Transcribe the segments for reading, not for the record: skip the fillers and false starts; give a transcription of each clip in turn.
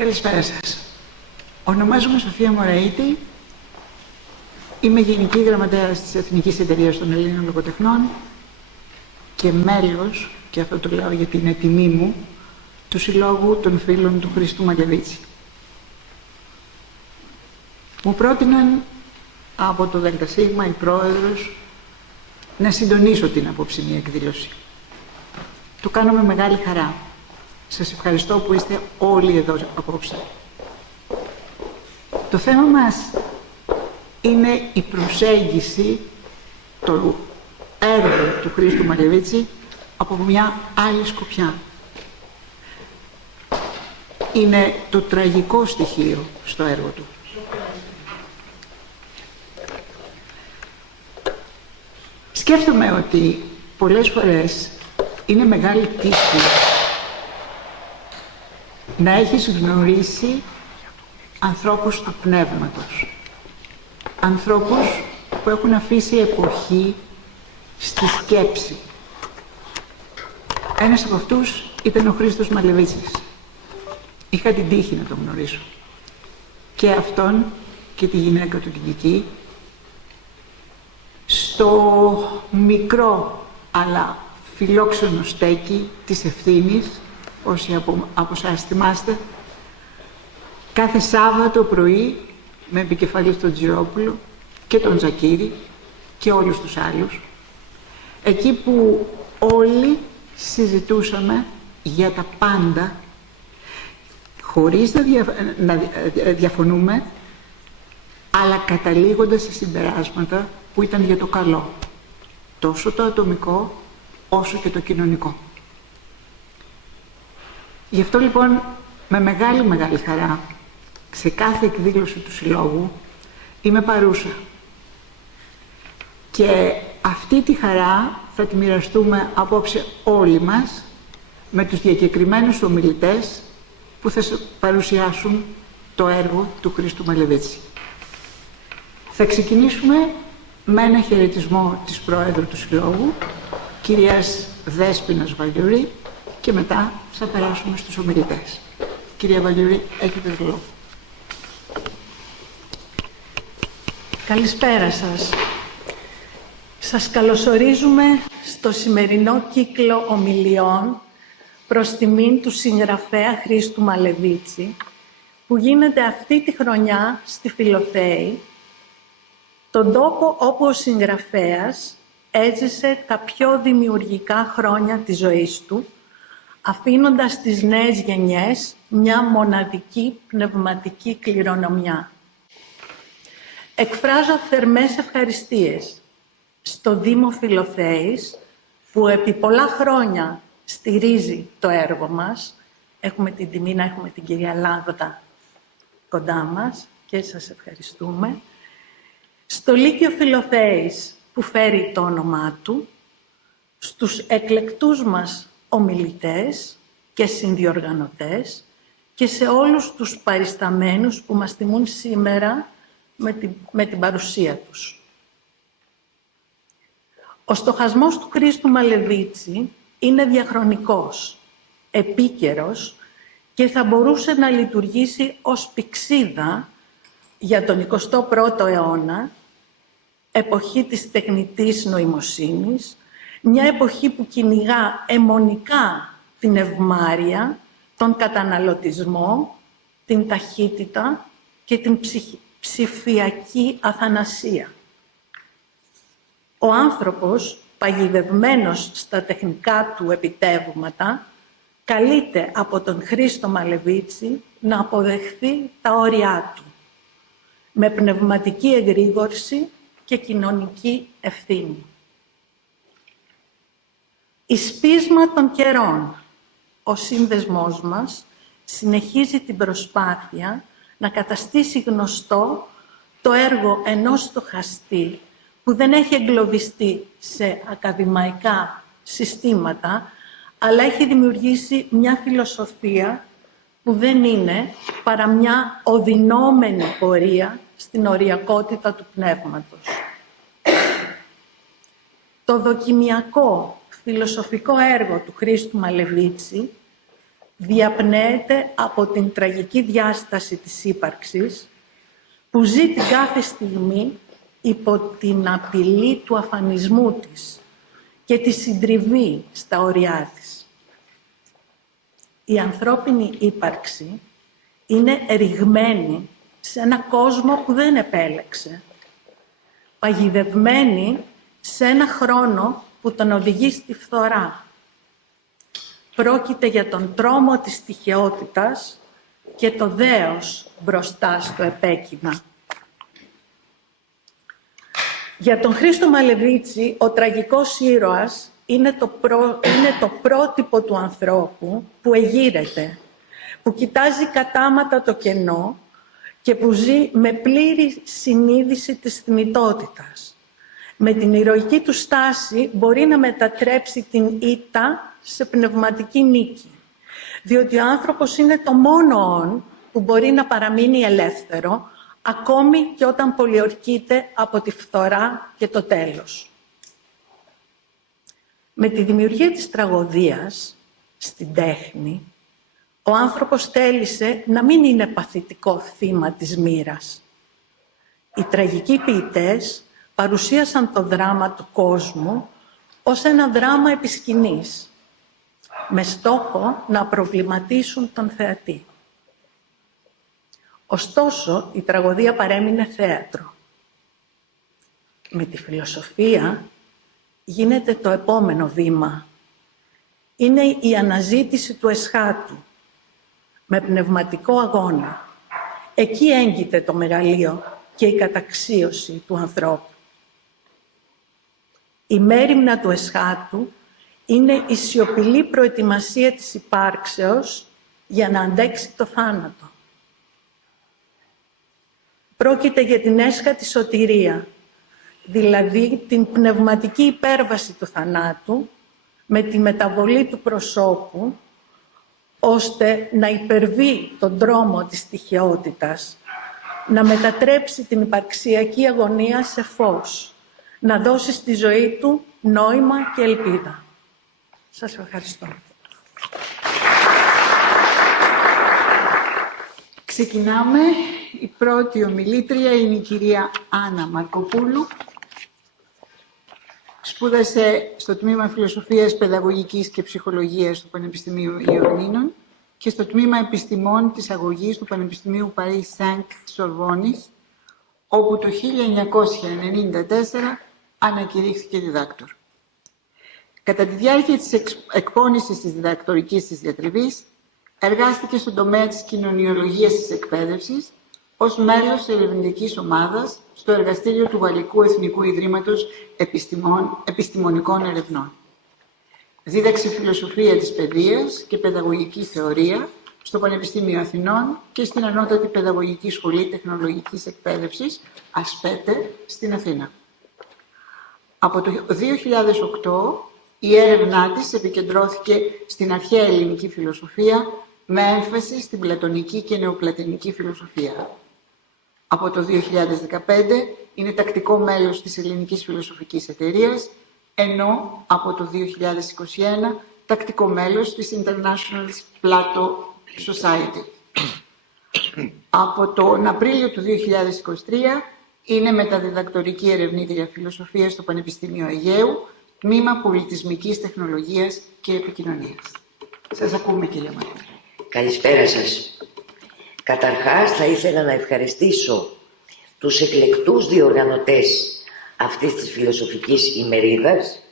Καλησπέρα σας. Ονομάζομαι Σοφία Μωραΐτη. Είμαι Γενική Γραμματέας της Εθνικής Εταιρείας των Ελλήνων Λογοτεχνών και μέλος, και αυτό το λέω γιατί είναι τιμή μου, του Συλλόγου των Φίλων του Χρήστου Μαλεβίτση. Μου πρότειναν από το ΔΣ η πρόεδρος να συντονίσω την απόψινή εκδήλωση. Το κάνω με μεγάλη χαρά. Σας ευχαριστώ που είστε όλοι εδώ απόψε. Το θέμα μας είναι η προσέγγιση του έργου του Χρήστου Μαλεβίτση από μια άλλη σκοπιά. Είναι το τραγικό στοιχείο στο έργο του. Σκέφτομαι ότι πολλές φορές είναι μεγάλη τύχη να έχεις γνωρίσει ανθρώπους του πνεύματος. Ανθρώπους που έχουν αφήσει εποχή στη σκέψη. Ένας από αυτούς ήταν ο Χρήστος Μαλεβίτσης. Είχα την τύχη να τον γνωρίσω. Και αυτόν και τη γυναίκα του την Κική, στο μικρό αλλά φιλόξενο στέκι της Ευθύνης, όσοι από εσάς θυμάστε, κάθε Σάββατο πρωί με επικεφαλής τον Τζιρόπουλο και τον Τζακίρη και όλους τους άλλους, εκεί που όλοι συζητούσαμε για τα πάντα, χωρίς να διαφωνούμε, αλλά καταλήγοντας σε συμπεράσματα που ήταν για το καλό, τόσο το ατομικό όσο και το κοινωνικό. Γι' αυτό λοιπόν με μεγάλη χαρά σε κάθε εκδήλωση του Συλλόγου είμαι παρούσα. Και αυτή τη χαρά θα τη μοιραστούμε απόψε όλοι μας με τους διακεκριμένους ομιλητές που θα παρουσιάσουν το έργο του Χρήστου Μαλεβίτση. Θα ξεκινήσουμε με ένα χαιρετισμό της Πρόεδρου του Συλλόγου, κυρίας Δέσποινας Βαγιουρή, και μετά θα περάσουμε στους ομιλητές. Κυρία Βαγιουρή, έχετε το λόγο. Καλησπέρα σας. Σας καλωσορίζουμε στο σημερινό κύκλο ομιλιών προς τιμήν του συγγραφέα Χρήστου Μαλεβίτση, που γίνεται αυτή τη χρονιά στη Φιλοθέη, τον τόπο όπου ο συγγραφέας έζησε τα πιο δημιουργικά χρόνια της ζωής του, αφήνοντας στις νέες γενιές μια μοναδική πνευματική κληρονομιά. Εκφράζω θερμές ευχαριστίες στο Δήμο Φιλοθέης, που επί πολλά χρόνια στηρίζει το έργο μας. Έχουμε την τιμή να έχουμε την κυρία Λάγδα κοντά μας και σας ευχαριστούμε. Στο Λύκειο Φιλοθέης, που φέρει το όνομά του, στους εκλεκτούς μας ομιλητές και συνδιοργανωτές και σε όλους τους παρισταμένους που μας τιμούν σήμερα με την παρουσία τους. Ο στοχασμός του Χρήστου Μαλεβίτση είναι διαχρονικός, επίκαιρος και θα μπορούσε να λειτουργήσει ως πυξίδα για τον 21ο αιώνα, εποχή της τεχνητής νοημοσύνης, μια εποχή που κυνηγά αιμονικά την ευμάρεια, τον καταναλωτισμό, την ταχύτητα και την ψηφιακή αθανασία. Ο άνθρωπος, παγιδευμένος στα τεχνικά του επιτεύγματα, καλείται από τον Χρήστο Μαλεβίτση να αποδεχθεί τα όρια του, με πνευματική εγρήγορση και κοινωνική ευθύνη. Εις πείσμα των καιρών, ο σύνδεσμός μας συνεχίζει την προσπάθεια να καταστήσει γνωστό το έργο ενός στοχαστή που δεν έχει εγκλωβιστεί σε ακαδημαϊκά συστήματα, αλλά έχει δημιουργήσει μια φιλοσοφία που δεν είναι παρά μια οδυνόμενη πορεία στην οριακότητα του πνεύματος. Το δοκιμιακό φιλοσοφικό έργο του Χρήστου Μαλεβίτση διαπνέεται από την τραγική διάσταση της ύπαρξης που ζει την κάθε στιγμή υπό την απειλή του αφανισμού της και τη συντριβή στα ωριά της. Η ανθρώπινη ύπαρξη είναι ρηγμένη σε ένα κόσμο που δεν επέλεξε, παγιδευμένη σε ένα χρόνο που τον οδηγεί στη φθορά. Πρόκειται για τον τρόμο της τυχαιότητας και το δέος μπροστά στο επέκεινα. Για τον Χρήστο Μαλεβίτσι, ο τραγικός ήρωας είναι το πρότυπο του ανθρώπου που εγείρεται, που κοιτάζει κατάματα το κενό και που ζει με πλήρη συνείδηση της θνητότητας. Με την ηρωική του στάση μπορεί να μετατρέψει την ήττα σε πνευματική νίκη, διότι ο άνθρωπος είναι το μόνο όν που μπορεί να παραμείνει ελεύθερο, ακόμη και όταν πολιορκείται από τη φθορά και το τέλος. Με τη δημιουργία της τραγωδίας στην τέχνη, ο άνθρωπος θέλησε να μην είναι παθητικό θύμα της μοίρας. Οι τραγικοί ποιητές παρουσίασαν το δράμα του κόσμου ως ένα δράμα επί σκηνής, με στόχο να προβληματίσουν τον θεατή. Ωστόσο, η τραγωδία παρέμεινε θέατρο. Με τη φιλοσοφία γίνεται το επόμενο βήμα. Είναι η αναζήτηση του εσχάτου, με πνευματικό αγώνα. Εκεί έγκυται το μεγαλείο και η καταξίωση του ανθρώπου. Η μέριμνα του εσχάτου είναι η σιωπηλή προετοιμασία της υπάρξεως για να αντέξει το θάνατο. Πρόκειται για την έσχατη σωτηρία, δηλαδή την πνευματική υπέρβαση του θανάτου με τη μεταβολή του προσώπου, ώστε να υπερβεί τον δρόμο της τυχαιότητας, να μετατρέψει την υπαρξιακή αγωνία σε φως, να δώσει στη ζωή του νόημα και ελπίδα. Σας ευχαριστώ. Ξεκινάμε. Η πρώτη ομιλήτρια είναι η κυρία Άννα Μαρκοπούλου. Σπούδασε στο τμήμα Φιλοσοφίας, Παιδαγωγικής και Ψυχολογίας του Πανεπιστημίου Ιωνίνων και στο τμήμα Επιστημών της Αγωγής του Πανεπιστημίου Paris 5 Σορβόνης, όπου το 1994 ανακηρύχθηκε διδάκτορ. Κατά τη διάρκεια της εκπώνησης της διδακτορικής της διατριβής, εργάστηκε στον τομέα της κοινωνιολογίας της εκπαίδευσης ως μέλος της ερευνητικής ομάδας στο εργαστήριο του Γαλλικού Εθνικού Ιδρύματος Επιστημονικών Ερευνών. Δίδαξε φιλοσοφία της παιδείας και παιδαγωγική θεωρία στο Πανεπιστήμιο Αθηνών και στην Ανώτατη Παιδαγωγική Σχολή Τεχνολογικής Εκπαίδευσης, ΑΣΠΕΤΕ, στην Αθήνα. Από το 2008, η έρευνά της επικεντρώθηκε στην αρχαία ελληνική φιλοσοφία με έμφαση στην πλατωνική και νεοπλατωνική φιλοσοφία. Από το 2015 είναι τακτικό μέλος της Ελληνικής Φιλοσοφικής Εταιρείας, ενώ από το 2021 τακτικό μέλος της International Plato Society. Από τον Απρίλιο του 2023 είναι μεταδιδακτορική ερευνήτρια φιλοσοφίας στο Πανεπιστήμιο Αιγαίου, τμήμα πολιτισμικής τεχνολογίας και επικοινωνίας. Σας ακούμε, κυρία Μαρκοπούλου. Καλησπέρα σας. Καταρχάς, θα ήθελα να ευχαριστήσω τους εκλεκτούς διοργανωτές αυτής της φιλοσοφικής ημερίδας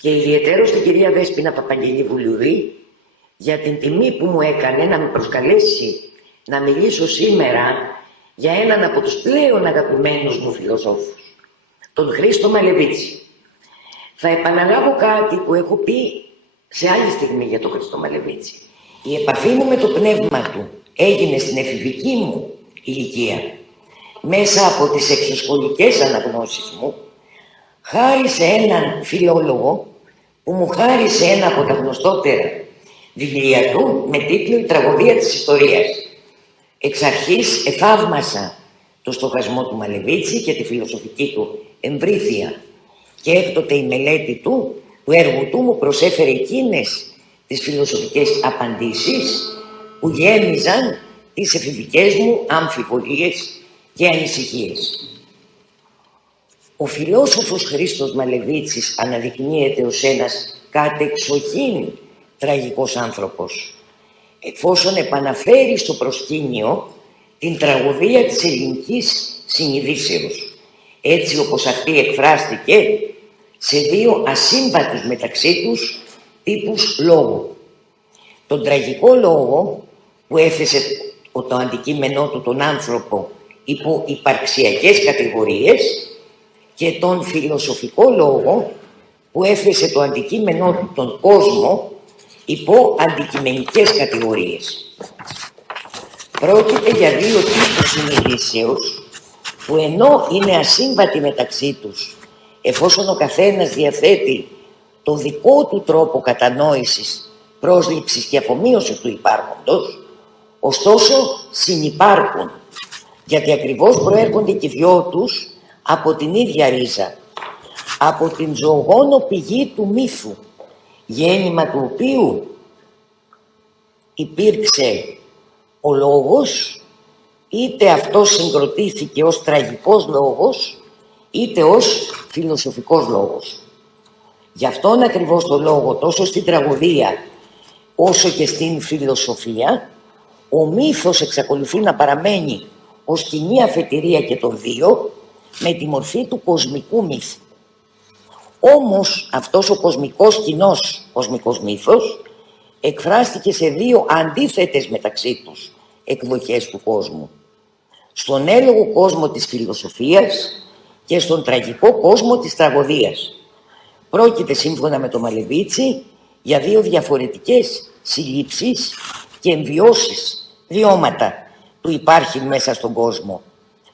και ιδιαιτέρως την κυρία Δέσποινα Παπαγγελή-Βουλιουδή για την τιμή που μου έκανε να με προσκαλέσει να μιλήσω σήμερα για έναν από τους πλέον αγαπημένους μου φιλοσόφους, τον Χρήστο Μαλεβίτσι. Θα επαναλάβω κάτι που έχω πει σε άλλη στιγμή για τον Χρήστο Μαλεβίτσι. Η επαφή μου με το πνεύμα του έγινε στην εφηβική μου ηλικία, μέσα από τις εξωσχολικές αναγνώσεις μου, χάρη σε έναν φιλόλογο που μου χάρισε ένα από τα γνωστότερα βιβλία του με τίτλο «Η τραγωδία της ιστορίας». Εξ αρχής εθαύμασα το στοχασμό του Μαλεβίτσι και τη φιλοσοφική του εμβρήθεια και έκτοτε η μελέτη του έργου του μου προσέφερε εκείνες τις φιλοσοφικές απαντήσεις που γέμιζαν τις εφηβικές μου αμφιβολίες και ανησυχίες. Ο φιλόσοφος Χρήστος Μαλεβίτσης αναδεικνύεται ως ένας κατεξοχήν τραγικός άνθρωπος, εφόσον επαναφέρει στο προσκήνιο την τραγωδία της ελληνικής συνειδήσεως, έτσι όπως αυτή εκφράστηκε σε δύο ασύμβατους μεταξύ τους τύπους λόγου. Τον τραγικό λόγο που έθεσε το αντικείμενό του τον άνθρωπο υπό υπαρξιακές κατηγορίες και τον φιλοσοφικό λόγο που έθεσε το αντικείμενό του τον κόσμο υπό αντικειμενικές κατηγορίες. Πρόκειται για δύο τύπους συνειδήσεως που ενώ είναι ασύμβατοι μεταξύ τους, εφόσον ο καθένας διαθέτει το δικό του τρόπο κατανόησης, πρόσληψης και αφομοίωσης του υπάρχοντος, ωστόσο συνυπάρχουν, γιατί ακριβώς προέρχονται και οι δυο τους από την ίδια ρίζα, από την ζωγόνο πηγή του μύθου, γέννημα του οποίου υπήρξε ο λόγος, είτε αυτός συγκροτήθηκε ως τραγικός λόγος, είτε ως φιλοσοφικός λόγος. Γι' αυτόν ακριβώς το λόγο, τόσο στην τραγωδία όσο και στην φιλοσοφία, ο μύθος εξακολουθεί να παραμένει ως κοινή αφετηρία και των δύο, με τη μορφή του κοσμικού μύθου. Όμως αυτός ο κοσμικός κοινός κοσμικός μύθος εκφράστηκε σε δύο αντίθετες μεταξύ τους εκδοχές του κόσμου. Στον έλογο κόσμο της φιλοσοφίας και στον τραγικό κόσμο της τραγωδίας. Πρόκειται, σύμφωνα με τον Μαλεβίτσι, για δύο διαφορετικές συλλήψεις και εμβιώσεις, βιώματα του υπάρχει μέσα στον κόσμο,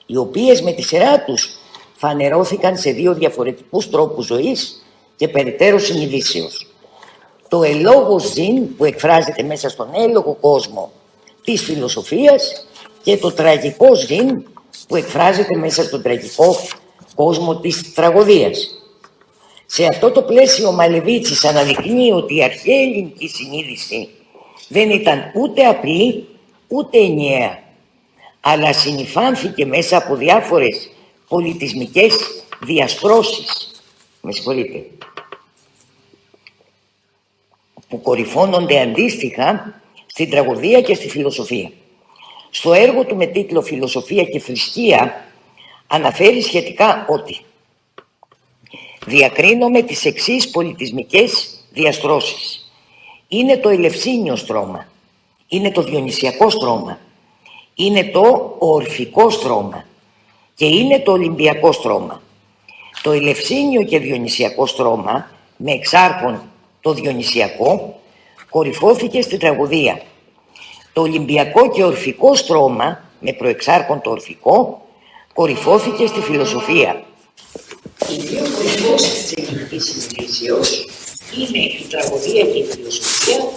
οι οποίες με τη σειρά τους φανερώθηκαν σε δύο διαφορετικούς τρόπους ζωής και περαιτέρω συνειδήσεως. Το ελόγο ζήν που εκφράζεται μέσα στον έλογο κόσμο της φιλοσοφίας και το τραγικό ζήν που εκφράζεται μέσα στον τραγικό κόσμο της τραγωδίας. Σε αυτό το πλαίσιο ο Μαλεβίτσης αναδεικνύει ότι η αρχαία ελληνική συνείδηση δεν ήταν ούτε απλή ούτε ενιαία, αλλά συνυφάνθηκε μέσα από διάφορες πολιτισμικές διαστρώσεις, που κορυφώνονται αντίστοιχα στην τραγωδία και στη φιλοσοφία. Στο έργο του με τίτλο «Φιλοσοφία και θρησκεία» αναφέρει σχετικά ότι διακρίνουμε τις εξής πολιτισμικές διαστρώσεις. Είναι το Ελευσίνιο στρώμα, είναι το Διονυσιακό στρώμα, είναι το Ορφικό στρώμα και είναι το Ολυμπιακό στρώμα. Το Ελευσίνιο και Διονυσιακό στρώμα, με εξάρχον το Διονυσιακό, κορυφώθηκε στην τραγωδία. Το Ολυμπιακό και Ορφικό στρώμα, με προεξάρχον το Ορφικό, κορυφώθηκε στη φιλοσοφία. Οι δύο κορυφώσεις της ελληνικής συνειδήσεως είναι η τραγωδία και η φιλοσοφία,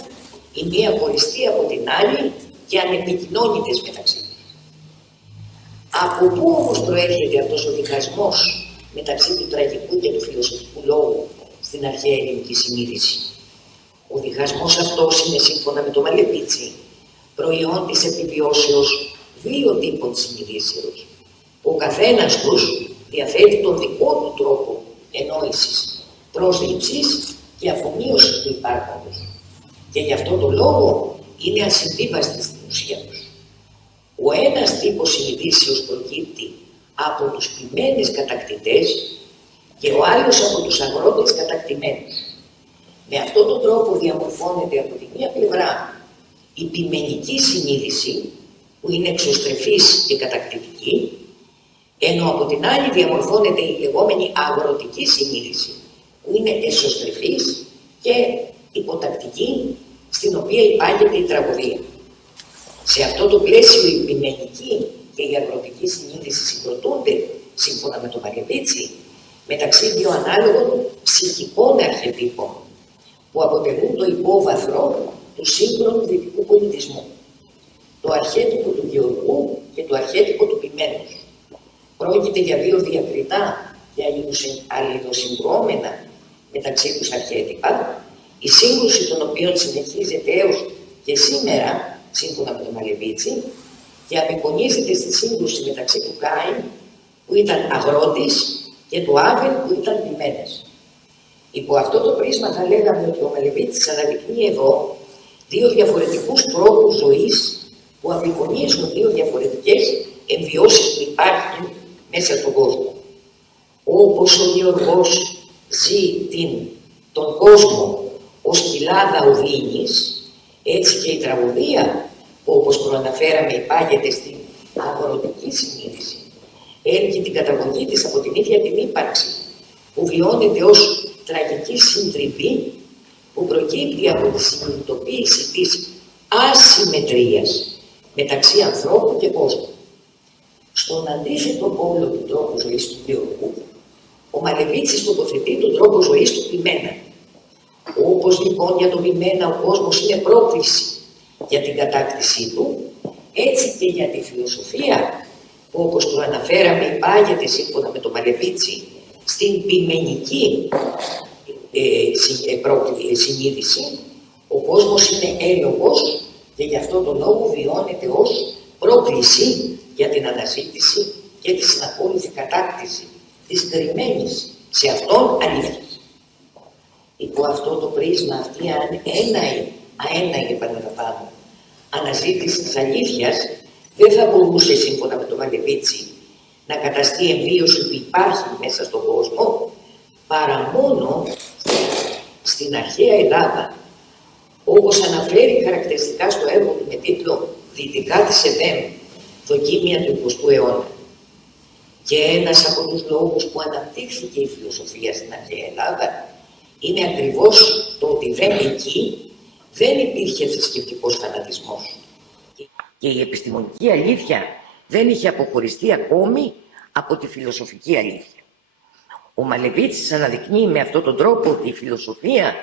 η μία χωριστή από την άλλη και ανεπικοινώνητες μεταξύ τους. Από πού όμως προέρχεται αυτός ο διχασμός μεταξύ του τραγικού και του φιλοσοφικού λόγου στην αρχαία ελληνική συνείδηση? Ο διχασμός αυτός είναι, σύμφωνα με το Μαλεβίτσι, προϊόν της επιβιώσεως δύο τύπων συνειδήσεως. Ο καθένας τους διαθέτει τον δικό του τρόπο εννόησης, πρόσληψης και αφομοίωσης του υπάρχοντος. Και γι' αυτό το λόγο είναι ασυμβίβαστη στην ουσία τους. Ο ένας τύπος συνειδήσεως προκύπτει από τους ποιμένες κατακτητές και ο άλλος από τους αγρότες κατακτημένους. Με αυτόν τον τρόπο διαμορφώνεται από τη μία πλευρά η ποιμενική συνείδηση, που είναι εξωστρεφής και κατακτητική, ενώ από την άλλη διαμορφώνεται η λεγόμενη αγροτική συνείδηση, που είναι εσωστρεφής και υποτακτική, στην οποία υπάγεται η τραγωδία. Σε αυτό το πλαίσιο η ποιμενική και η αγροτική συνείδηση συγκροτούνται, σύμφωνα με το Μαλεβίτσι, μεταξύ δύο ανάλογων ψυχικών αρχετύπων, που αποτελούν το υπόβαθρο του σύγχρονου δυτικού πολιτισμού. Το αρχέτυπο του γεωργού και το αρχέτυπο του ποιμένους. Πρόκειται για δύο διακριτά και αλληλοσυγκρόμενα μεταξύ τους αρχέτυπα, η σύγκρουση των οποίων συνεχίζεται έως και σήμερα, σύμφωνα με τον Μαλεβίτσι, και απεικονίζεται στη σύγκρουση μεταξύ του Κάιν, που ήταν αγρότης, και του Άβελ, που ήταν ποιμένας. Υπό αυτό το πρίσμα θα λέγαμε ότι ο Μαλεβίτσης αναδεικνύει εδώ δύο διαφορετικούς τρόπους ζωής που απεικονίζουν δύο διαφορετικές εμβιώσεις που υπάρχουν μέσα στον κόσμο. Όπως ο Γεωργός ζει τον κόσμο ως κοιλάδα οδύνης, έτσι και η τραγωδία, που όπως προαναφέραμε υπάγεται στην αγροτική συνείδηση, έλκει την καταγωγή της από την ίδια την ύπαρξη, που βιώνεται ως τραγική συντριβή που προκύπτει από τη συνειδητοποίηση της ασυμμετρίας μεταξύ ανθρώπου και κόσμου. Στον αντίθετο πόλο του τρόπου ζωής του Γεωργού, ο Μαλεβίτσης τοποθετεί τον τρόπο ζωής του ποιμένα. Όπως λοιπόν για τον ποιμένα ο κόσμος είναι πρόκληση για την κατάκτησή του, έτσι και για τη φιλοσοφία, που όπως το αναφέραμε υπάγεται σύμφωνα με τον Μαλεβίτσι στην ποιμενική συνείδηση, ο κόσμος είναι έλογος και γι' αυτό τον λόγο βιώνεται ως πρόκληση για την αναζήτηση και τη συνακόλουθη κατάκτηση της κρυμμένης σε αυτόν αλήθειας. Υπό αυτό το πρίσμα, αυτή η αέναη επαναλαμβάνω αναζήτηση της αλήθειας δεν θα μπορούσε, σύμφωνα με τον Μαλεβίτσι, να καταστεί εμβίωση που υπάρχει μέσα στον κόσμο, παρά μόνο στην αρχαία Ελλάδα, όπως αναφέρει χαρακτηριστικά στο έργο του με τίτλο «Δυτικά της Εδέμ, δοκίμια του 20ου αιώνα». Και ένας από τους λόγους που αναπτύχθηκε η φιλοσοφία στην αρχαία Ελλάδα είναι ακριβώς το ότι εκεί δεν υπήρχε θρησκευτικός φανατισμός. Και η επιστημονική αλήθεια δεν είχε αποχωριστεί ακόμη από τη φιλοσοφική αλήθεια. Ο Μαλεβίτσης αναδεικνύει με αυτόν τον τρόπο ότι η φιλοσοφία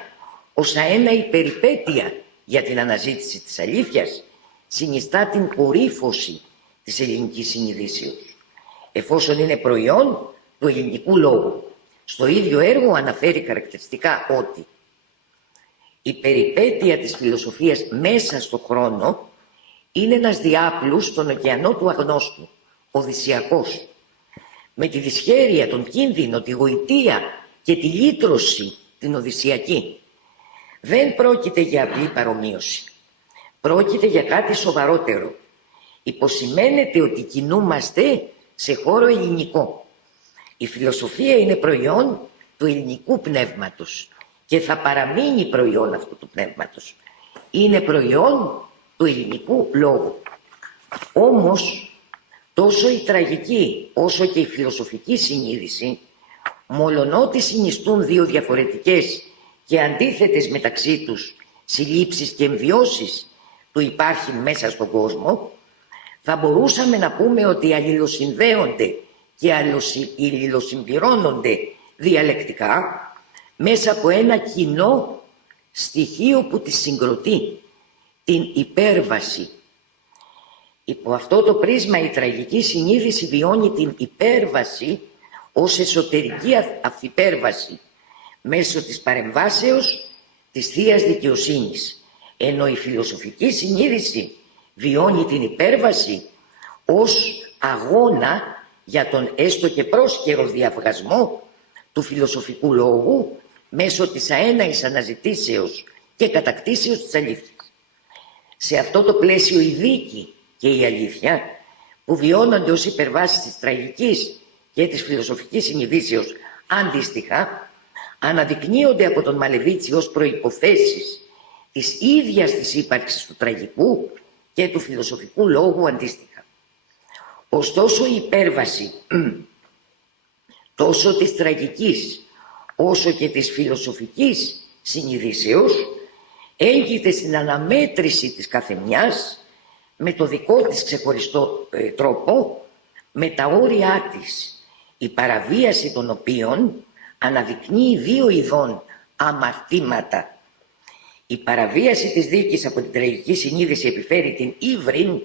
ως αέναη περιπέτεια για την αναζήτηση της αλήθειας συνιστά την κορύφωση της ελληνικής συνειδήσεως, εφόσον είναι προϊόν του ελληνικού λόγου. Στο ίδιο έργο αναφέρει χαρακτηριστικά ότι η περιπέτεια της φιλοσοφίας μέσα στο χρόνο είναι ένας διάπλους στον ωκεανό του αγνώστου, οδυσσιακός, με τη δυσχέρεια, τον κίνδυνο, τη γοητεία και τη λύτρωση την οδυσσιακή. Δεν πρόκειται για απλή παρομοίωση. Πρόκειται για κάτι σοβαρότερο. Υποσημαίνεται ότι κινούμαστε σε χώρο ελληνικό. Η φιλοσοφία είναι προϊόν του ελληνικού πνεύματος και θα παραμείνει προϊόν αυτού του πνεύματος. Είναι προϊόν του ελληνικού λόγου. Όμως, τόσο η τραγική όσο και η φιλοσοφική συνείδηση, μολονότι συνιστούν δύο διαφορετικές και αντίθετες μεταξύ τους συλλήψεις και εμβιώσεις του υπάρχει μέσα στον κόσμο, θα μπορούσαμε να πούμε ότι αλληλοσυνδέονται και αλληλοσυμπληρώνονται διαλεκτικά μέσα από ένα κοινό στοιχείο που τις συγκροτεί, την υπέρβαση. Υπό αυτό το πρίσμα η τραγική συνείδηση βιώνει την υπέρβαση ως εσωτερική αφυπέρβαση μέσω της παρεμβάσεως της Θείας Δικαιοσύνης, ενώ η φιλοσοφική συνείδηση βιώνει την υπέρβαση ως αγώνα για τον έστω και πρόσκαιρο διαβγασμό του φιλοσοφικού λόγου μέσω της αέναης αναζητήσεως και κατακτήσεως της αλήθειας. Σε αυτό το πλαίσιο η δίκη και η αλήθεια, που βιώνονται ως υπερβάσεις της τραγικής και της φιλοσοφικής συνειδήσεως αντίστοιχα, αναδεικνύονται από τον Μαλεβίτσι ως προϋποθέσεις της ίδιας της ύπαρξης του τραγικού και του φιλοσοφικού λόγου αντίστοιχα. Ωστόσο η υπέρβαση τόσο της τραγικής όσο και της φιλοσοφικής συνειδήσεως έγκυται στην αναμέτρηση της καθεμιάς με το δικό της ξεχωριστό τρόπο, με τα όρια της, η παραβίαση των οποίων αναδεικνύει δύο ειδών αμαρτήματα. Η παραβίαση της δίκης από την τραγική συνείδηση επιφέρει την ύβριν,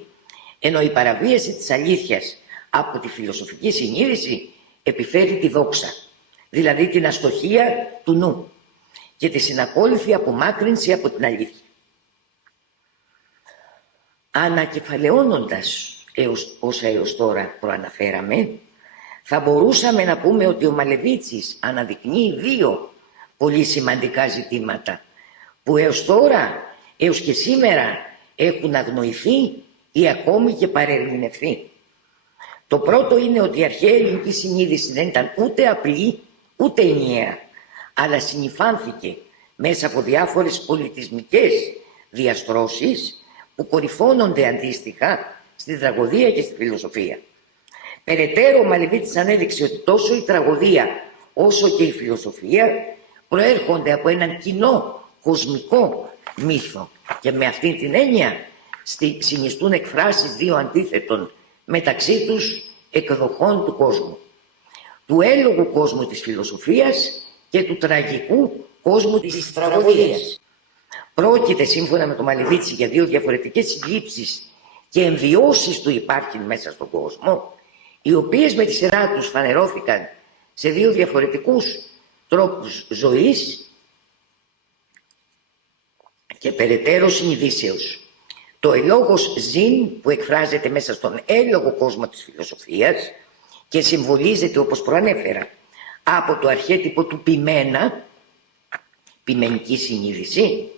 ενώ η παραβίαση της αλήθειας από τη φιλοσοφική συνείδηση επιφέρει τη δόξα, δηλαδή την αστοχία του νου. και τη συνακόλουθη απομάκρυνση από την αλήθεια. Ανακεφαλαιώνοντας όσα έως τώρα προαναφέραμε, θα μπορούσαμε να πούμε ότι ο Μαλεβίτσης αναδεικνύει δύο πολύ σημαντικά ζητήματα που έως τώρα, έως και σήμερα έχουν αγνοηθεί ή ακόμη και παρερμηνευθεί. Το πρώτο είναι ότι η αρχαία ελληνική συνείδηση δεν ήταν ούτε απλή ούτε ενιαία, αλλά συνυφάνθηκε μέσα από διάφορες πολιτισμικές διαστρώσεις που κορυφώνονται αντίστοιχα στη τραγωδία και στη φιλοσοφία. Περαιτέρω, ο Μαλεβίτης ανέδειξε ότι τόσο η τραγωδία όσο και η φιλοσοφία προέρχονται από έναν κοινό κοσμικό μύθο και με αυτή την έννοια συνιστούν εκφράσεις δύο αντίθετων μεταξύ τους εκδοχών του κόσμου. Του έλογου κόσμου της φιλοσοφίας και του τραγικού κόσμου της τραγωδίας. Πρόκειται σύμφωνα με τον Μαλεβίτση για δύο διαφορετικές συλλήψεις και εμβιώσεις του υπάρχουν μέσα στον κόσμο, οι οποίες με τη σειρά τους φανερώθηκαν σε δύο διαφορετικούς τρόπους ζωής και περαιτέρω συνειδήσεως. Το ελόγος ζήν που εκφράζεται μέσα στον έλογο κόσμο της φιλοσοφίας και συμβολίζεται, όπως προανέφερα, από το αρχέτυπο του ποιμένα, ποιμενική συνείδηση,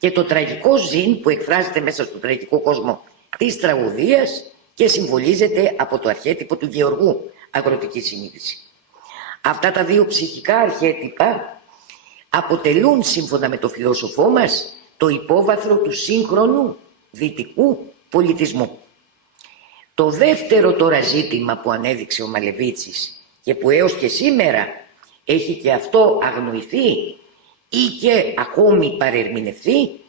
και το τραγικό ζήν που εκφράζεται μέσα στον τραγικό κόσμο της τραγωδίας και συμβολίζεται από το αρχέτυπο του γεωργού, αγροτική συνείδηση. Αυτά τα δύο ψυχικά αρχέτυπα αποτελούν, σύμφωνα με το φιλόσοφό μας, το υπόβαθρο του σύγχρονου δυτικού πολιτισμού. Το δεύτερο τώρα ζήτημα που ανέδειξε ο Μαλεβίτσης και που έως και σήμερα έχει και αυτό αγνοηθεί ή και ακόμη παρερμηνευθεί,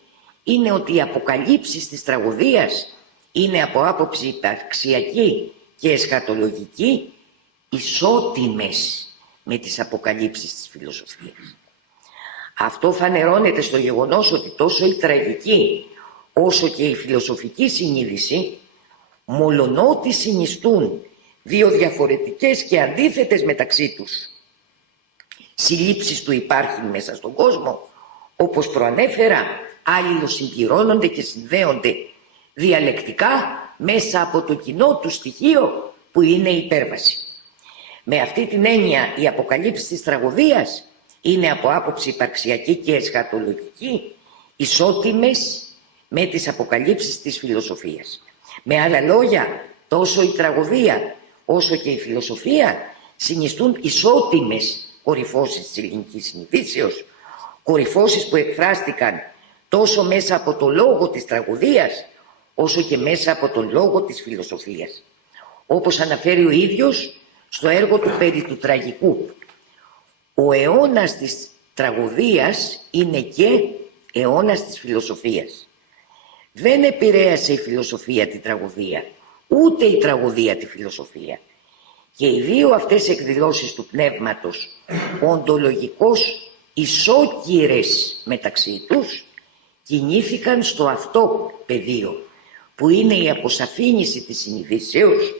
είναι ότι οι αποκαλύψεις της τραγωδίας είναι από άποψη υπαρξιακή και εσχατολογική ισότιμες με τις αποκαλύψεις της φιλοσοφίας. Αυτό φανερώνεται στο γεγονός ότι τόσο η τραγική όσο και η φιλοσοφική συνείδηση, μολονότι συνιστούν δύο διαφορετικές και αντίθετες μεταξύ τους συλλήψεις του υπάρχουν μέσα στον κόσμο, όπως προανέφερα, αλληλοσυμπληρώνονται και συνδέονται διαλεκτικά μέσα από το κοινό του στοιχείο που είναι η υπέρβαση. Με αυτή την έννοια οι αποκαλύψεις της τραγωδίας είναι από άποψη υπαρξιακή και εσχατολογική ισότιμες με τις αποκαλύψεις της φιλοσοφίας. Με άλλα λόγια, τόσο η τραγωδία όσο και η φιλοσοφία συνιστούν ισότιμες κορυφώσεις της ελληνικής συνειδήσεως, κορυφώσεις που εκφράστηκαν τόσο μέσα από το λόγο της τραγωδίας όσο και μέσα από τον λόγο της φιλοσοφίας. Όπως αναφέρει ο ίδιος στο έργο του περί του τραγικού, ο αιώνας της τραγωδίας είναι και αιώνας της φιλοσοφίας. Δεν επηρέασε η φιλοσοφία την τραγωδία, ούτε η τραγωδία τη φιλοσοφία. Και οι δύο αυτές εκδηλώσεις του πνεύματος οντολογικώς ισόκυρες μεταξύ τους κινήθηκαν στο αυτό πεδίο που είναι η αποσαφήνιση της συνειδήσεως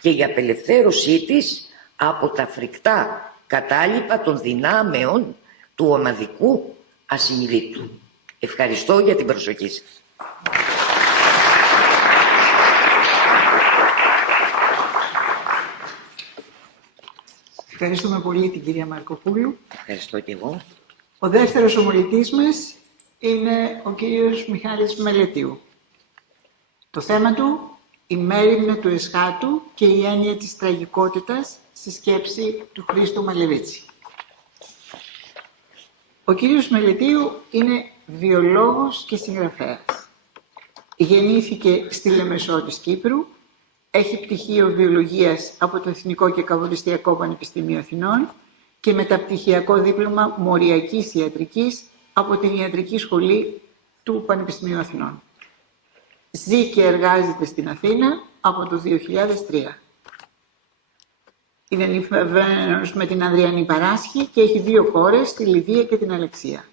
και η απελευθέρωσή της από τα φρικτά κατάλοιπα των δυνάμεων του ομαδικού ασυνειδήτου. Ευχαριστώ για την προσοχή σας. Ευχαριστούμε πολύ την κυρία Μαρκοπούλου. Ευχαριστώ και εγώ. Ο δεύτερος ομιλητής μας είναι ο κύριος Μιχάλης Μελετίου. Το θέμα του, η μέριμνα του εσχάτου και η έννοια της τραγικότητας στη σκέψη του Χρήστου Μαλεβίτση. Ο κύριος Μελετίου είναι βιολόγος και συγγραφέας. Γεννήθηκε στη Λεμεσό της Κύπρου, έχει πτυχίο βιολογίας από το Εθνικό και Καβολιστιακό Πανεπιστήμιο Αθηνών και μεταπτυχιακό δίπλωμα μοριακής ιατρικής από την Ιατρική Σχολή του Πανεπιστημίου Αθηνών. Ζει και εργάζεται στην Αθήνα από το 2003. Είναι νηφευμένος με την Ανδριανή Παράσχη και έχει δύο κόρες, τη Λιδία και την Αλεξία.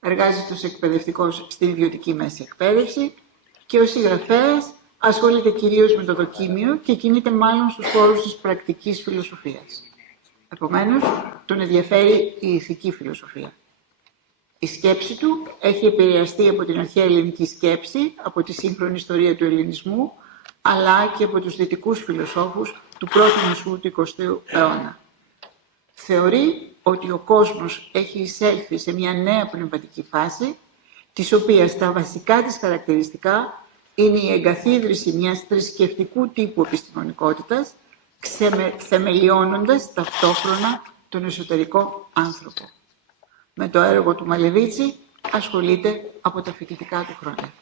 Εργάζεται ως εκπαιδευτικός στην ιδιωτική μέση εκπαίδευση και ως συγγραφέας ασχολείται κυρίως με το δοκίμιο και κινείται μάλλον στους χώρους της πρακτικής φιλοσοφίας. Επομένως, τον ενδιαφέρει η ηθική φιλοσοφία. Η σκέψη του έχει επηρεαστεί από την αρχαία ελληνική σκέψη, από τη σύγχρονη ιστορία του ελληνισμού, αλλά και από τους δυτικούς φιλοσόφους του πρώτου μισού του 20ου αιώνα. Θεωρεί ότι ο κόσμος έχει εισέλθει σε μια νέα πνευματική φάση, της οποίας τα βασικά της χαρακτηριστικά είναι η εγκαθίδρυση μιας θρησκευτικού τύπου επιστημονικότητας, θεμελιώνοντας ταυτόχρονα τον εσωτερικό άνθρωπο. Με το έργο του Μαλεβίτσι ασχολείται από τα φοιτητικά του χρόνια.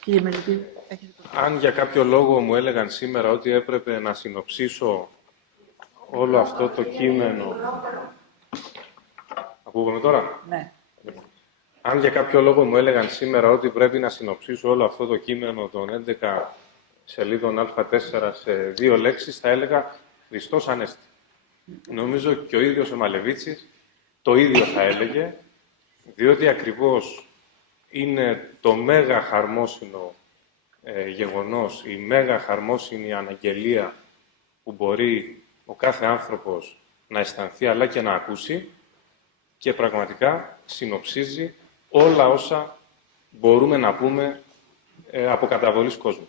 Κύριε Μελετή, έχετε το... Αν για κάποιο λόγο μου έλεγαν σήμερα ότι έπρεπε να συνοψίσω όλο αυτό το κείμενο... Ακούγομαι τώρα? Ναι. Αν για κάποιο λόγο μου έλεγαν σήμερα ότι πρέπει να συνοψίσω όλο αυτό το κείμενο των 11 σελίδων Α4 σε 2 λέξεις, θα έλεγα Χριστός Ανέστη. Νομίζω και ο ίδιος ο Μαλεβίτσης το ίδιο θα έλεγε, διότι ακριβώς είναι το μέγα χαρμόσυνο γεγονός, η μέγα χαρμόσυνη αναγγελία που μπορεί ο κάθε άνθρωπος να αισθανθεί αλλά και να ακούσει και πραγματικά συνοψίζει όλα όσα μπορούμε να πούμε από καταβολής κόσμου.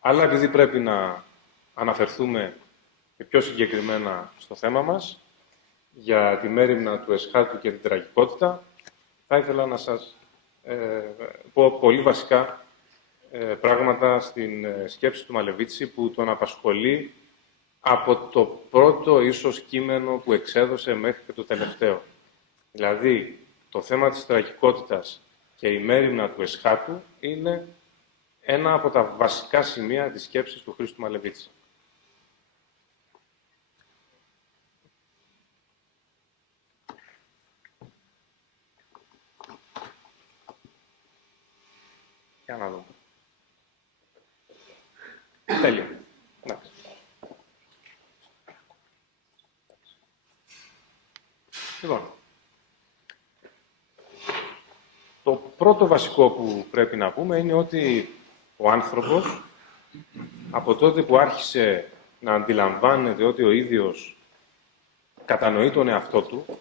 Αλλά επειδή πρέπει να αναφερθούμε και πιο συγκεκριμένα στο θέμα μας, για τη μέριμνα του Εσχάτου και την τραγικότητα, θα ήθελα να σας πω πολύ βασικά πράγματα στην σκέψη του Μαλεβίτση που τον απασχολεί από το πρώτο ίσως κείμενο που εξέδωσε μέχρι και το τελευταίο. Δηλαδή, το θέμα της τραγικότητας και η μέριμνα του Εσχάτου είναι ένα από τα βασικά σημεία της σκέψης του Χρήστου Μαλεβίτση. Για να δούμε. Τέλεια. Εντάξει. Λοιπόν, το πρώτο βασικό που πρέπει να πούμε είναι ότι ο άνθρωπος, από τότε που άρχισε να αντιλαμβάνεται ότι ο ίδιος κατανοεί τον εαυτό του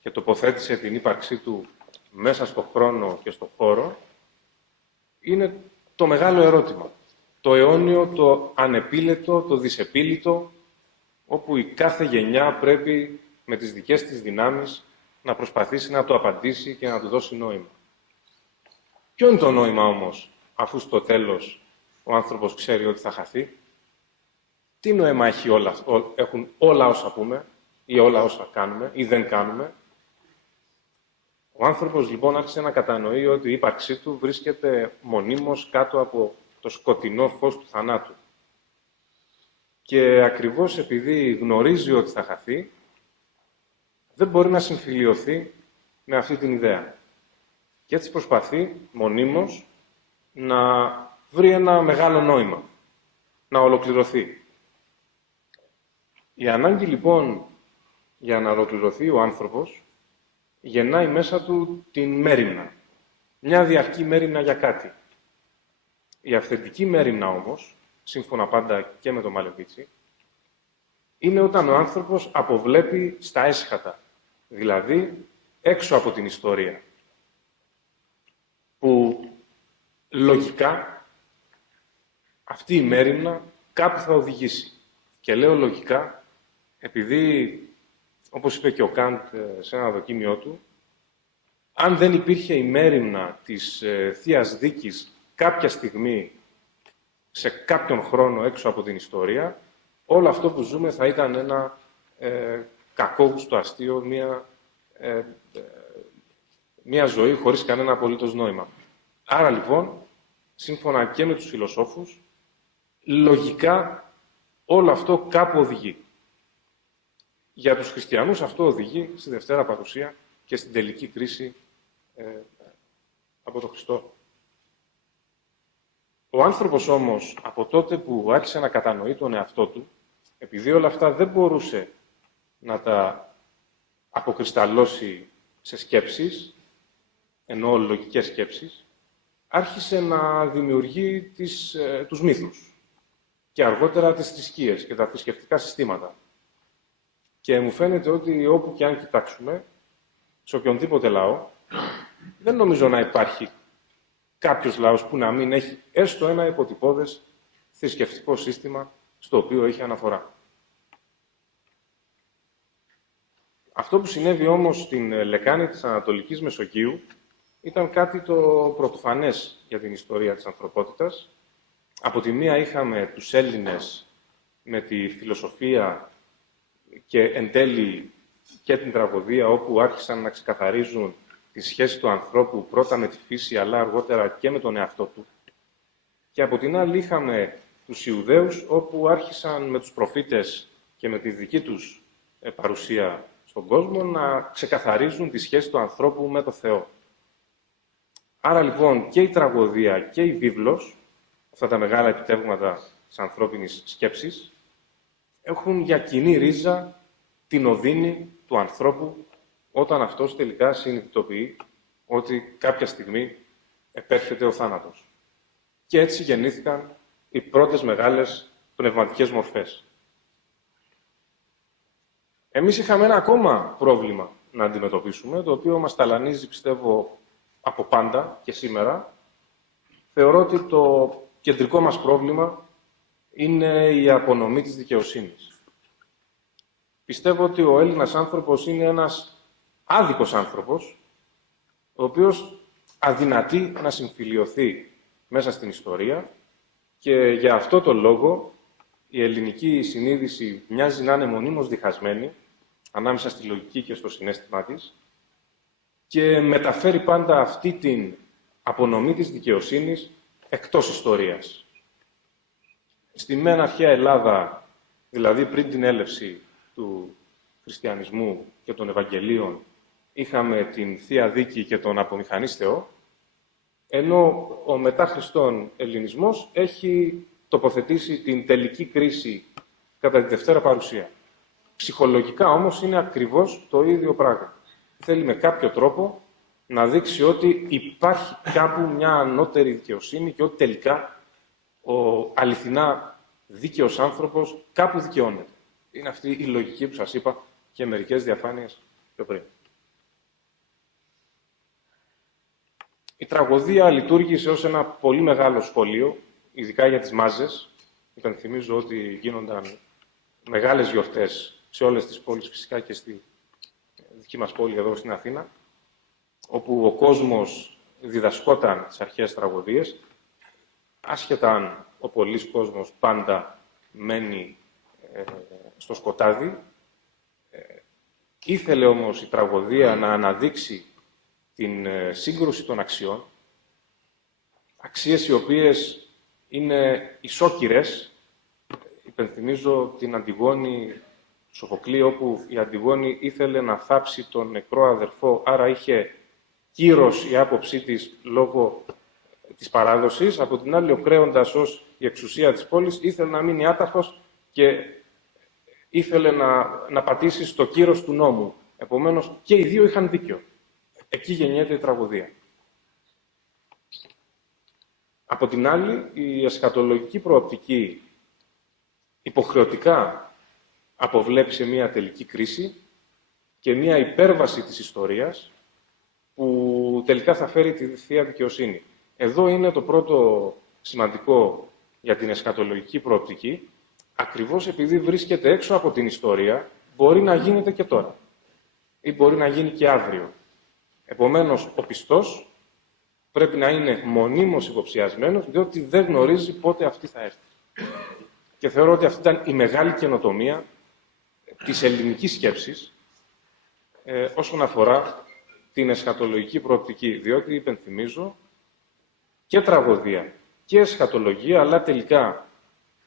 και τοποθέτησε την ύπαρξή του μέσα στο χρόνο και στο χώρο, είναι το μεγάλο ερώτημα. Το αιώνιο, το ανεπίλητο, το δυσεπίλητο, όπου η κάθε γενιά πρέπει με τις δικές της δυνάμεις να προσπαθήσει να το απαντήσει και να του δώσει νόημα. Ποιο είναι το νόημα όμως, αφού στο τέλος ο άνθρωπος ξέρει ότι θα χαθεί? Τι νόημα έχουν όλα όσα πούμε ή όλα όσα κάνουμε ή δεν κάνουμε? Ο άνθρωπος λοιπόν άρχισε να κατανοεί ότι η ύπαρξή του βρίσκεται μονίμως κάτω από το σκοτεινό φως του θανάτου. Και ακριβώς επειδή γνωρίζει ότι θα χαθεί, δεν μπορεί να συμφιλιωθεί με αυτή την ιδέα. Και έτσι προσπαθεί μονίμως να βρει ένα μεγάλο νόημα, να ολοκληρωθεί. Η ανάγκη λοιπόν για να ολοκληρωθεί ο άνθρωπος γεννάει μέσα του την μέριμνα. Μια διαρκή μέριμνα για κάτι. Η αυθεντική μέριμνα όμως, σύμφωνα πάντα και με τον Μαλεβίτσι, είναι όταν ο άνθρωπος αποβλέπει στα έσχατα, δηλαδή έξω από την ιστορία, που λογικά αυτή η μέριμνα κάπου θα οδηγήσει. Και λέω λογικά, επειδή, όπως είπε και ο Καντ σε ένα δοκίμιό του, αν δεν υπήρχε η μέριμνα της Θείας Δίκης κάποια στιγμή, σε κάποιον χρόνο έξω από την ιστορία, όλο αυτό που ζούμε θα ήταν ένα κακόγουστο αστείο, μια ζωή χωρίς κανένα απολύτως νόημα. Άρα λοιπόν, σύμφωνα και με τους φιλοσόφους, λογικά όλο αυτό κάπου οδηγεί. Για τους χριστιανούς αυτό οδηγεί στη Δευτέρα Παρουσία και στην τελική κρίση από τον Χριστό. Ο άνθρωπος όμως, από τότε που άρχισε να κατανοεί τον εαυτό του, επειδή όλα αυτά δεν μπορούσε να τα αποκρισταλλώσει σε σκέψεις, ενώ λογικές σκέψεις, άρχισε να δημιουργεί τους μύθους και αργότερα τις θρησκείες και τα θρησκευτικά συστήματα. Και μου φαίνεται ότι όπου και αν κοιτάξουμε, σε οποιονδήποτε λαό, δεν νομίζω να υπάρχει κάποιος λαός που να μην έχει έστω ένα υποτυπώδες θρησκευτικό σύστημα στο οποίο έχει αναφορά. Αυτό που συνέβη όμως στην λεκάνη της Ανατολικής Μεσογείου ήταν κάτι το πρωτοφανές για την ιστορία της ανθρωπότητας. Από τη μία είχαμε τους Έλληνες με τη φιλοσοφία και εν τέλει και την τραγωδία, όπου άρχισαν να ξεκαθαρίζουν τη σχέση του ανθρώπου πρώτα με τη φύση, αλλά αργότερα και με τον εαυτό του. Και από την άλλη είχαμε τους Ιουδαίους, όπου άρχισαν με τους προφήτες και με τη δική τους παρουσία στον κόσμο να ξεκαθαρίζουν τη σχέση του ανθρώπου με το Θεό. Άρα λοιπόν και η τραγωδία και η βίβλος, αυτά τα μεγάλα επιτεύγματα της ανθρώπινης σκέψης, έχουν για κοινή ρίζα την οδύνη του ανθρώπου όταν αυτός τελικά συνειδητοποιεί ότι κάποια στιγμή επέρχεται ο θάνατος. Και έτσι γεννήθηκαν οι πρώτες μεγάλες πνευματικές μορφές. Εμείς είχαμε ένα ακόμα πρόβλημα να αντιμετωπίσουμε, το οποίο μας ταλανίζει, πιστεύω, από πάντα και σήμερα. Θεωρώ ότι το κεντρικό μας πρόβλημα είναι η απονομή της δικαιοσύνης. Πιστεύω ότι ο Έλληνας άνθρωπος είναι ένας άδικος άνθρωπος, ο οποίος αδυνατεί να συμφιλιωθεί μέσα στην ιστορία και για αυτό το λόγο η ελληνική συνείδηση μοιάζει να είναι μονίμως διχασμένη ανάμεσα στη λογική και στο συναίσθημα της και μεταφέρει πάντα αυτή την απονομή της δικαιοσύνης εκτός ιστορίας. Στη μεν αρχαία Ελλάδα, δηλαδή πριν την έλευση του χριστιανισμού και των Ευαγγελίων, είχαμε την Θεία Δίκη και τον απομηχανής Θεό, ενώ ο μετά Χριστόν ελληνισμός έχει τοποθετήσει την τελική κρίση κατά τη Δευτέρα Παρουσία. Ψυχολογικά όμως είναι ακριβώς το ίδιο πράγμα. Θέλει με κάποιο τρόπο να δείξει ότι υπάρχει κάπου μια ανώτερη δικαιοσύνη και ότι τελικά ο αληθινά δίκαιος άνθρωπος κάπου δικαιώνεται. Είναι αυτή η λογική που σας είπα και μερικές διαφάνειες πιο πριν. Η τραγωδία λειτουργήσε ως ένα πολύ μεγάλο σχολείο, ειδικά για τις μάζες. Υπενθυμίζω ότι γίνονταν μεγάλες γιορτές σε όλες τις πόλεις, φυσικά και στη δική μας πόλη εδώ στην Αθήνα, όπου ο κόσμος διδασκόταν τις αρχαίες τραγωδίες, άσχετα αν ο πολύς κόσμος πάντα μένει στο σκοτάδι. Ήθελε όμως η τραγωδία να αναδείξει την σύγκρουση των αξιών, αξίες οι οποίες είναι ισόκυρες. Υπενθυμίζω την Αντιγόνη του Σοφοκλή, όπου η Αντιγόνη ήθελε να θάψει τον νεκρό αδερφό, άρα είχε κύρος η άποψή της λόγω της παράδοσης. Από την άλλη, ο Κρέοντας ως η εξουσία της πόλης ήθελε να μείνει άταχος και ήθελε να πατήσει στο κύρος του νόμου. Επομένως, και οι δύο είχαν δίκιο. Εκεί γεννιέται η τραγωδία. Από την άλλη, η εσχατολογική προοπτική υποχρεωτικά αποβλέπει σε μια τελική κρίση και μια υπέρβαση της ιστορίας που τελικά θα φέρει τη Θεία Δικαιοσύνη. Εδώ είναι το πρώτο σημαντικό για την εσχατολογική προοπτική, ακριβώς επειδή βρίσκεται έξω από την ιστορία, μπορεί να γίνεται και τώρα ή μπορεί να γίνει και αύριο. Επομένως, ο πιστός πρέπει να είναι μονίμως υποψιασμένος, διότι δεν γνωρίζει πότε αυτή θα έρθει. Και θεωρώ ότι αυτή ήταν η μεγάλη καινοτομία της ελληνικής σκέψης όσον αφορά την εσχατολογική προοπτική. Διότι, υπενθυμίζω, και τραγωδία και εσχατολογία, αλλά τελικά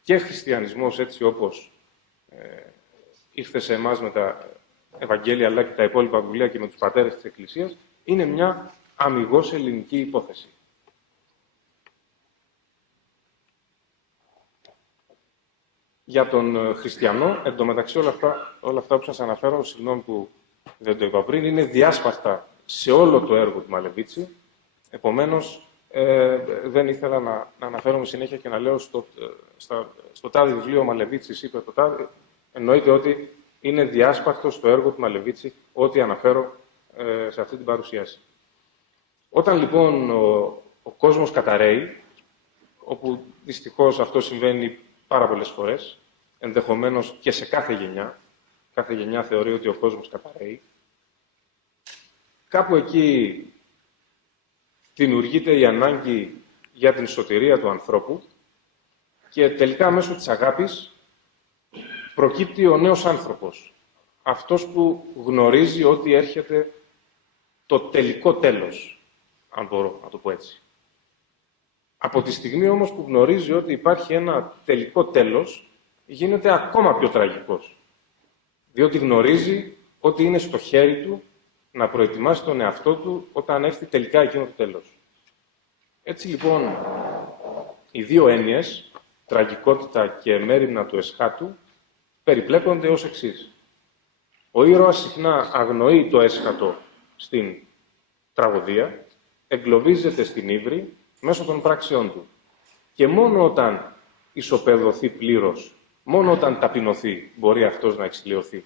και χριστιανισμός, έτσι όπως ήρθε σε εμάς με τα Ευαγγέλια, αλλά και τα υπόλοιπα βιβλία και με τους πατέρες της Εκκλησίας, είναι μια αμιγώς ελληνική υπόθεση. Για τον χριστιανό, εντωμεταξύ όλα αυτά που σας αναφέρω, συγγνώμη που δεν το είπα πριν, είναι διάσπαρτα σε όλο το έργο του Μαλεβίτσι. Επομένως, δεν ήθελα να αναφέρομαι συνέχεια και να λέω στο τάδε βιβλίο ο Μαλεβίτσης είπε το τάδε. Εννοείται ότι είναι διάσπαρτο στο έργο του Μαλεβίτση ό,τι αναφέρω σε αυτή την παρουσίαση. Όταν λοιπόν ο κόσμος καταραίει, όπου δυστυχώς αυτό συμβαίνει πάρα πολλές φορές, ενδεχομένως και σε κάθε γενιά θεωρεί ότι ο κόσμος καταραίει, κάπου εκεί δημιουργείται η ανάγκη για την σωτηρία του ανθρώπου και τελικά μέσω της αγάπης προκύπτει ο νέος άνθρωπος. Αυτός που γνωρίζει ότι έρχεται το τελικό τέλος, αν μπορώ να το πω έτσι. Από τη στιγμή όμως που γνωρίζει ότι υπάρχει ένα τελικό τέλος, γίνεται ακόμα πιο τραγικός. Διότι γνωρίζει ότι είναι στο χέρι του να προετοιμάσει τον εαυτό του όταν έρθει τελικά εκείνο το τέλος. Έτσι λοιπόν, οι δύο έννοιες, τραγικότητα και μέριμνα του εσχάτου, περιπλέκονται ως εξής. Ο ήρωας συχνά αγνοεί το έσχατο στην τραγωδία, εγκλωβίζεται στην ύβρη μέσω των πράξεών του. Και μόνο όταν ισοπεδωθεί πλήρως, μόνο όταν ταπεινωθεί, μπορεί αυτός να εξηλαιωθεί.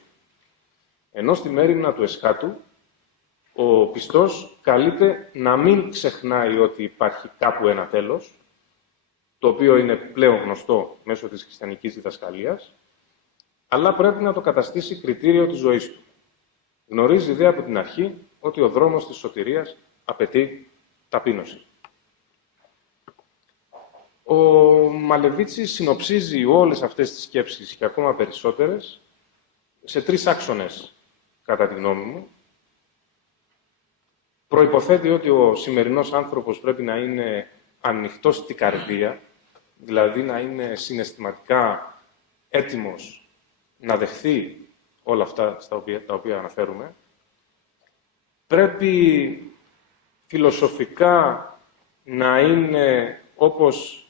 Ενώ στη μέριμνα του εσχάτου, ο πιστός καλείται να μην ξεχνάει ότι υπάρχει κάπου ένα τέλος, το οποίο είναι πλέον γνωστό μέσω της χριστιανικής διδασκαλίας, αλλά πρέπει να το καταστήσει κριτήριο της ζωής του. Γνωρίζει δε από την αρχή ότι ο δρόμος της σωτηρίας απαιτεί ταπείνωση. Ο Μαλεβίτσης συνοψίζει όλες αυτές τις σκέψεις και ακόμα περισσότερες σε 3 άξονες, κατά τη γνώμη μου. Προϋποθέτει ότι ο σημερινός άνθρωπος πρέπει να είναι ανοιχτός στη καρδία, δηλαδή να είναι συναισθηματικά έτοιμος να δεχθεί όλα αυτά τα οποία αναφέρουμε. Πρέπει φιλοσοφικά να είναι όπως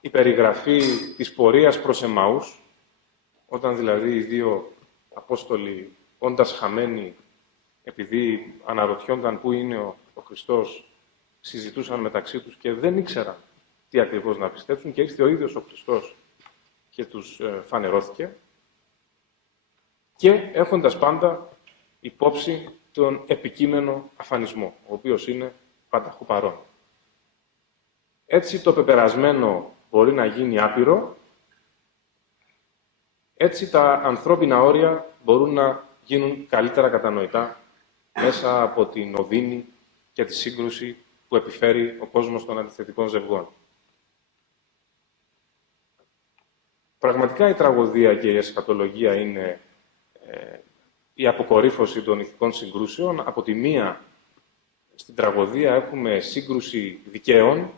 η περιγραφή της πορείας προς Εμαούς, όταν δηλαδή οι δύο Απόστολοι, όντας χαμένοι, επειδή αναρωτιόνταν πού είναι ο Χριστός, συζητούσαν μεταξύ τους και δεν ήξεραν τι ακριβώς να πιστέψουν και ήρθε ο ίδιος ο Χριστός και τους φανερώθηκε και έχοντας πάντα υπόψη τον επικείμενο αφανισμό, ο οποίος είναι πανταχού παρόν. Έτσι το πεπερασμένο μπορεί να γίνει άπειρο, έτσι τα ανθρώπινα όρια μπορούν να γίνουν καλύτερα κατανοητά μέσα από την οδύνη και τη σύγκρουση που επιφέρει ο κόσμος των αντιθετικών ζευγών. Πραγματικά η τραγωδία και η εσχατολογία είναι η αποκορύφωση των ηθικών συγκρούσεων. Από τη μία, στην τραγωδία έχουμε σύγκρουση δικαίων,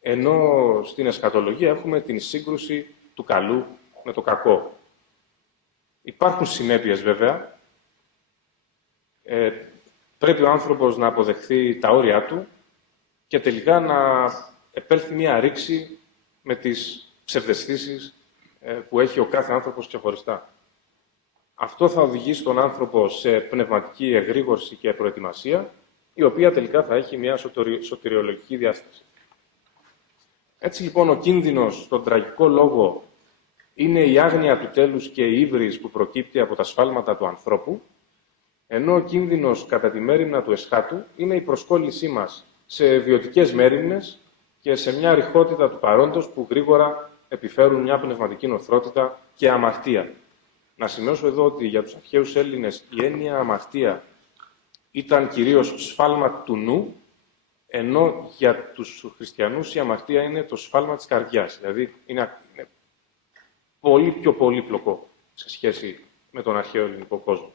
ενώ στην εσχατολογία έχουμε την σύγκρουση του καλού με το κακό. Υπάρχουν συνέπειες βέβαια. Πρέπει ο άνθρωπος να αποδεχθεί τα όρια του και τελικά να επέλθει μια ρήξη με τις ψευδαισθήσεις που έχει ο κάθε άνθρωπος ξεχωριστά. Αυτό θα οδηγήσει τον άνθρωπο σε πνευματική εγρήγορση και προετοιμασία, η οποία τελικά θα έχει μια σωτηριολογική διάσταση. Έτσι λοιπόν ο κίνδυνος στον τραγικό λόγο είναι η άγνοια του τέλους και η ύβρις που προκύπτει από τα σφάλματα του ανθρώπου, ενώ ο κίνδυνος κατά τη μέριμνα του εσχάτου είναι η προσκόλλησή μας σε βιωτικές μέριμνες και σε μια ρηχότητα του παρόντος που γρήγορα επιφέρουν μια πνευματική νοθρότητα και αμαρτία. Να σημειώσω εδώ ότι για τους αρχαίους Έλληνες η έννοια αμαρτία ήταν κυρίως σφάλμα του νου, ενώ για τους χριστιανούς η αμαρτία είναι το σφάλμα της καρδιάς. Δηλαδή είναι πολύ πιο πολύπλοκο σε σχέση με τον αρχαίο ελληνικό κόσμο.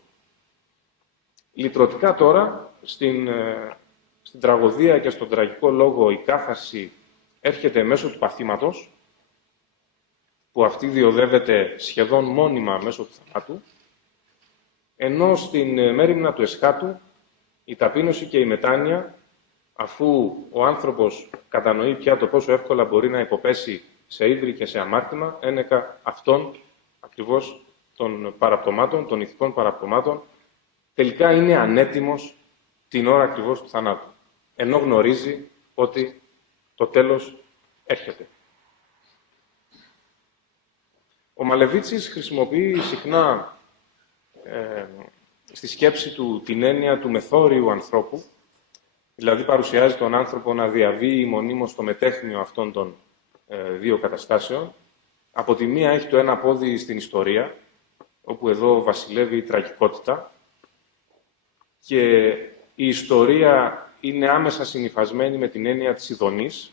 Λυτρωτικά τώρα, στην τραγωδία και στον τραγικό λόγο η κάθαρση έρχεται μέσω του παθήματος, που αυτή διοδεύεται σχεδόν μόνιμα μέσω του θανάτου, ενώ στην μέριμνα του εσχάτου η ταπείνωση και η μετάνοια, αφού ο άνθρωπος κατανοεί πια το πόσο εύκολα μπορεί να υποπέσει σε ύβρι και σε αμάρτημα, ένεκα αυτών ακριβώς των παραπτωμάτων, των ηθικών παραπτωμάτων, τελικά είναι ανέτοιμος την ώρα ακριβώς του θανάτου, ενώ γνωρίζει ότι το τέλος έρχεται. Ο Μαλεβίτσης χρησιμοποιεί συχνά στη σκέψη του την έννοια του μεθόριου ανθρώπου, δηλαδή παρουσιάζει τον άνθρωπο να διαβεί μονίμως στο μετέχνιο αυτών των δύο καταστάσεων. Από τη μία έχει το ένα πόδι στην ιστορία, όπου εδώ βασιλεύει η τραγικότητα, και η ιστορία είναι άμεσα συνυφασμένη με την έννοια της ειδονής,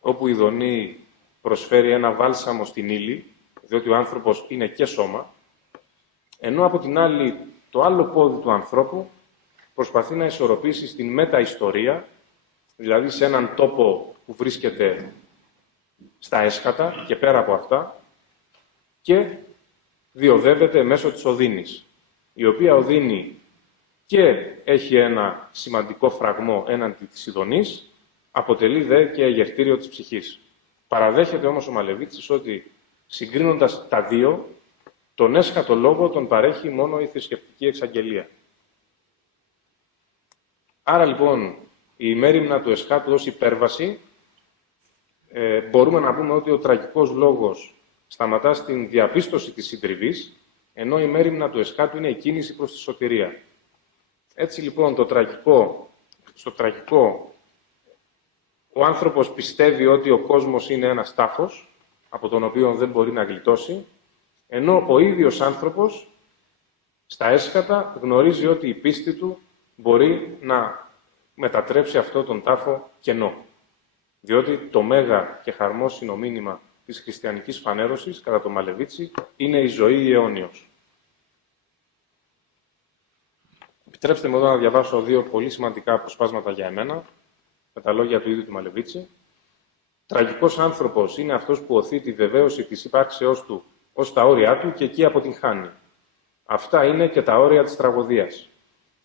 όπου η ειδονή προσφέρει ένα βάλσαμο στην ύλη, διότι ο άνθρωπος είναι και σώμα, ενώ από την άλλη το άλλο πόδι του ανθρώπου προσπαθεί να ισορροπήσει στην μεταιστορία, δηλαδή σε έναν τόπο που βρίσκεται στα έσχατα και πέρα από αυτά, και διοδεύεται μέσω της οδύνης, η οποία οδύνη και έχει ένα σημαντικό φραγμό έναντι της ειδονής, αποτελεί δε και αγερτήριο της ψυχής. Παραδέχεται όμως ο Μαλεβίτσης ότι, συγκρίνοντας τα δύο, τον έσχατο λόγο τον παρέχει μόνο η θρησκευτική εξαγγελία. Άρα λοιπόν, η ημέριμνα του εσχάτου ως υπέρβαση, μπορούμε να πούμε ότι ο τραγικός λόγος σταματά στην διαπίστωση της συντριβής, ενώ η ημέριμνα του εσχάτου είναι η κίνηση προς τη σωτηρία. Έτσι λοιπόν, στο τραγικό, ο άνθρωπος πιστεύει ότι ο κόσμος είναι ένας τάφος, από τον οποίο δεν μπορεί να γλιτώσει, ενώ ο ίδιος άνθρωπος, στα έσχατα, γνωρίζει ότι η πίστη του μπορεί να μετατρέψει αυτό τον τάφο κενό. Διότι το μέγα και χαρμόσυνο μήνυμα της χριστιανικής φανέρωσης, κατά το Μαλεβίτσι, είναι η ζωή η αιώνιος. Επιτρέψτε μου εδώ να διαβάσω δύο πολύ σημαντικά αποσπάσματα για εμένα, με τα λόγια του ίδιου του Μαλεβίτσι. Τραγικός άνθρωπος είναι αυτός που οθεί τη βεβαίωση της ύπαρξεώς του ως τα όρια του και εκεί αποτυγχάνει. Αυτά είναι και τα όρια της τραγωδίας.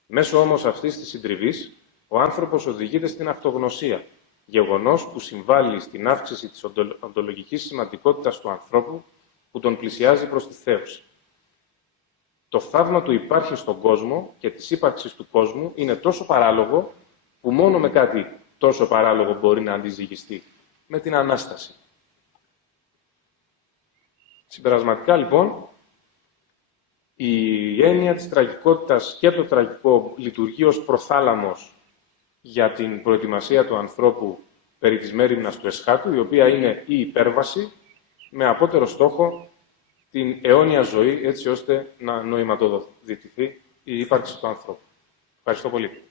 Μέσω όμως αυτής της συντριβής, ο άνθρωπος οδηγείται στην αυτογνωσία, γεγονός που συμβάλλει στην αύξηση της οντολογικής σημαντικότητας του ανθρώπου που τον πλησιάζει προς τη θέωση. Το θαύμα του υπάρχει στον κόσμο και της ύπαρξης του κόσμου είναι τόσο παράλογο που μόνο με κάτι τόσο παράλογο μπορεί να αντιζυγιστεί, με την Ανάσταση. Συμπερασματικά λοιπόν, η έννοια της τραγικότητας και το τραγικό λειτουργεί ως προθάλαμος για την προετοιμασία του ανθρώπου περί της μέριμνας του εσχάτου, η οποία είναι η υπέρβαση, με απότερο στόχο την αιώνια ζωή, έτσι ώστε να νοηματοδοτηθεί η ύπαρξη του ανθρώπου. Ευχαριστώ πολύ.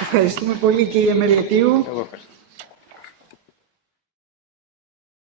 Ευχαριστούμε πολύ, κύριε Μελετίου. Εγώ ευχαριστώ.